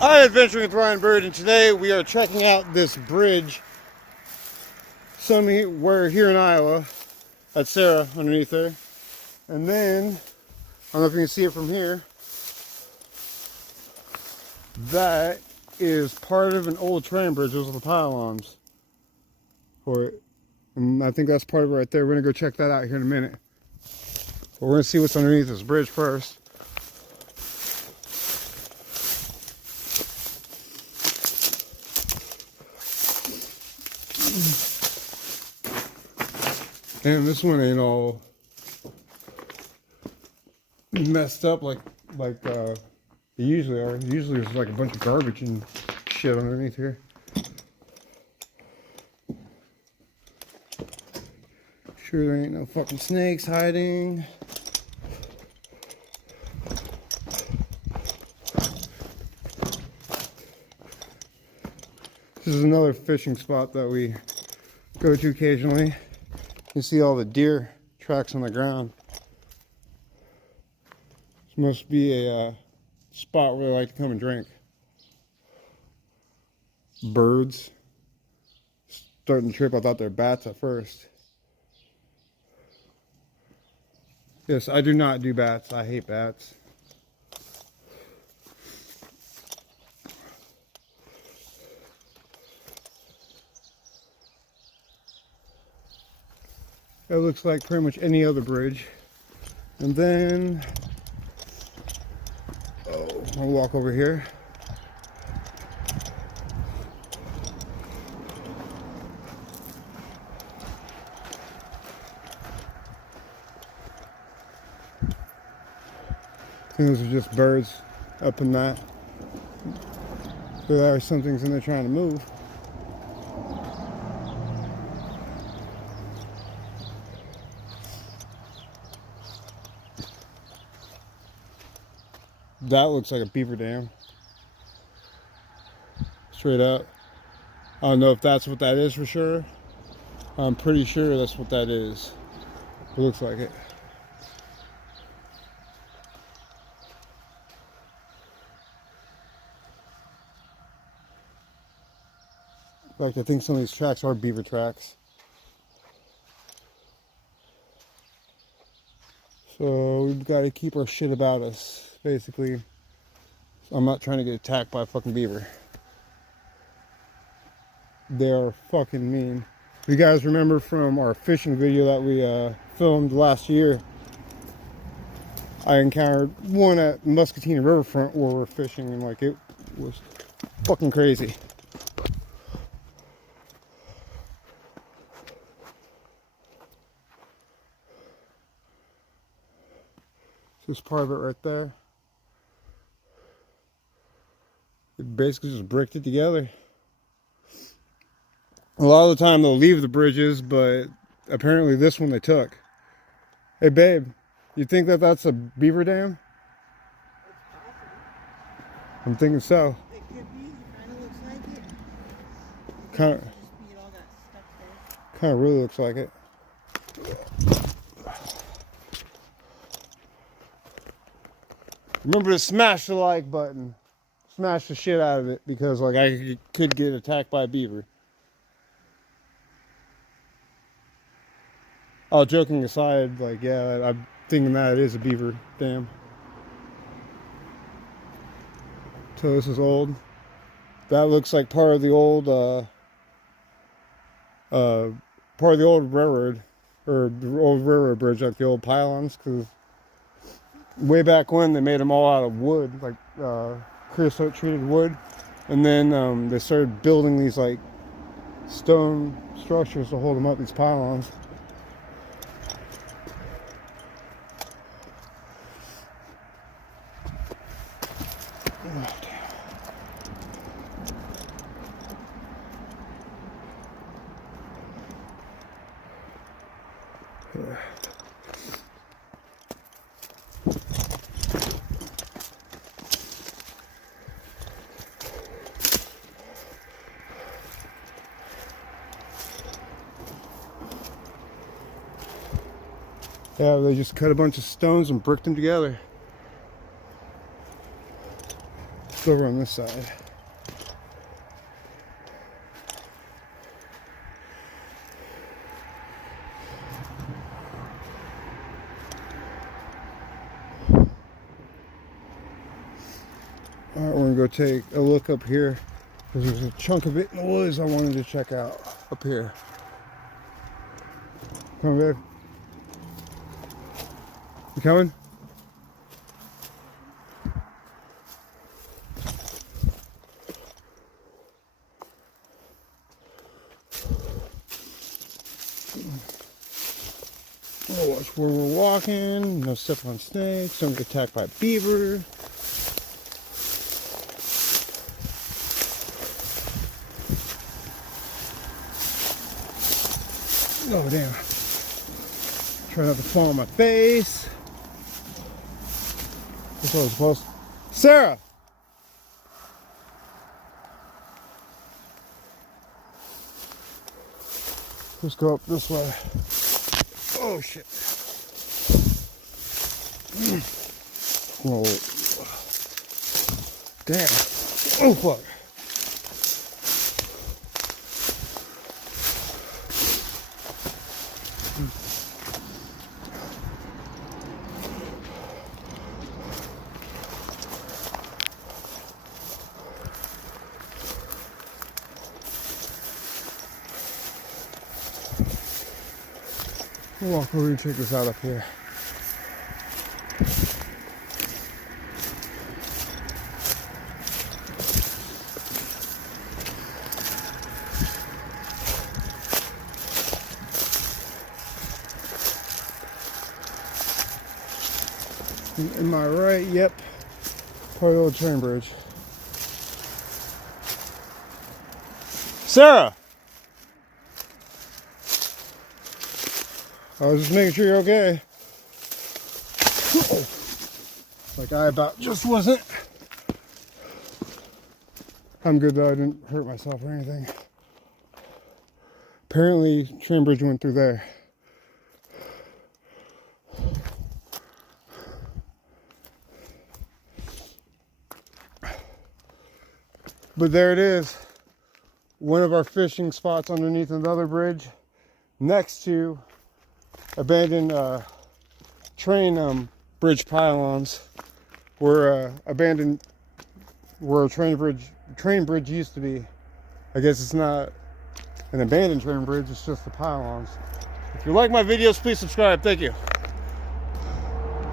Hi, Adventuring with Ryan Bird, and today we are checking out this bridge somewhere here in Iowa. That's Sarah underneath there. And then, I don't know if you can see it from here, that is part of an old train bridge. Those are the pylons for it. And I think that's part of it right there. We're going to go check that out here in a minute. But we're going to see what's underneath this bridge first. Damn, this one ain't all messed up like they usually are. Usually there's like a bunch of garbage and shit underneath here. Sure there ain't no fucking snakes hiding. This is another fishing spot that we go to occasionally. You see all the deer tracks on the ground. This must be a spot where they like to come and drink. Birds starting to trip. I thought they're bats at first. Yes, I do not do bats. I hate bats. It looks like pretty much any other bridge. And then, I'll walk over here. I think those are just birds up in that. So there are some things in there trying to move. That looks like a beaver dam. Straight up. I don't know if that's what that is for sure. I'm pretty sure that's what that is. It looks like it. In fact, I think some of these tracks are beaver tracks. So we've got to keep our shit about us, basically. I'm not trying to get attacked by a fucking beaver. They are fucking mean. You guys remember from our fishing video that we filmed last year, I encountered one at Muscatine Riverfront where we're fishing, and like it was fucking crazy. This part of it right there. It basically just bricked it together. A lot of the time they'll leave the bridges, but apparently this one they took. Hey babe, you think that that's a beaver dam? I'm thinking so. It could be. It kind of looks like it. Kind of. It all got stuck there. Kind of really looks like it. Remember to smash the like button. Smash the shit out of it, because like I could get attacked by a beaver. All joking aside, like yeah, I'm thinking that it is a beaver dam. So this is old. That looks like part of the old railroad, or the old railroad bridge, like the old pylons, because way back when they made them all out of wood, like creosote treated wood, and then they started building these like stone structures to hold them up, these pylons. Yeah, they just cut a bunch of stones and bricked them together. over on this side. All right, we're gonna go take a look up here because there's a chunk of it in the woods I wanted to check out up here. Come on, babe. You coming? Oh, watch where we're walking. No step on snakes. Don't get attacked by beaver. Oh, damn. Try not to fall on my face. This was close. Sarah! Let's go up this way. Oh, shit. Whoa. Damn. Oh, fuck. We'll walk over and check this out up here. Am I right? Yep. Probably the old train bridge. Sarah! I was just making sure you're okay. Like I about just wasn't. I'm good though, I didn't hurt myself or anything. Apparently, train bridge went through there. But there it is. One of our fishing spots underneath another bridge next to abandoned train bridge pylons were abandoned where a train bridge used to be. I guess it's not an abandoned train bridge, it's just the pylons. If you like my videos, please subscribe. Thank you.